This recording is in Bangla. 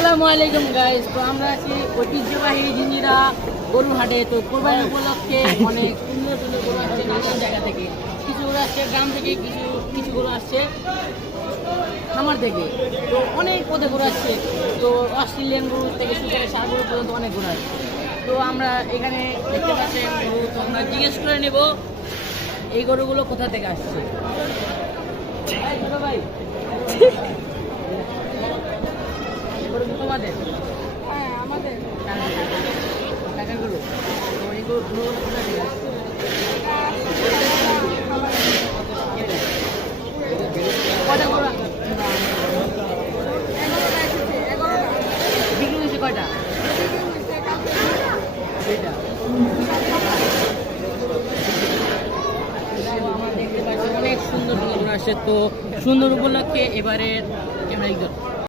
আসসালামু আলাইকুম গাইস। তো আমরা আছি ঐতিহ্যবাহী জিঞ্জিরা গরুর হাটে। তো কোরবানি উপলক্ষে অনেক সুন্দর সুন্দর গরু আসছে নানান জায়গা থেকে। কিছু গরু আসছে গ্রাম থেকে, কিছু গরু আসছে খামার থেকে। তো অনেক পথে গরু আসছে। তো অস্ট্রেলিয়ান গরু থেকে শুরু করে ষাঁড় গরু পর্যন্ত অনেক গরু আসছে। তো আমরা এখানে দেখতে পাচ্ছি গরু। তো আমরা জিজ্ঞেস করে নেব এই গরুগুলো কোথা থেকে আসছে। ভাই তোমাদের? হ্যাঁ, আমাদের টাকা গরু। তো এই গরু কোথা থেকে আসছে? কয়টা গরু বিক্রি হয়েছে? কয়টা? দুইটা। আমরা দেখতে পাচ্ছি অনেক সুন্দর সুন্দর গরু আসছে। তো সুন্দর উপলক্ষে এবারে ক্যামেরা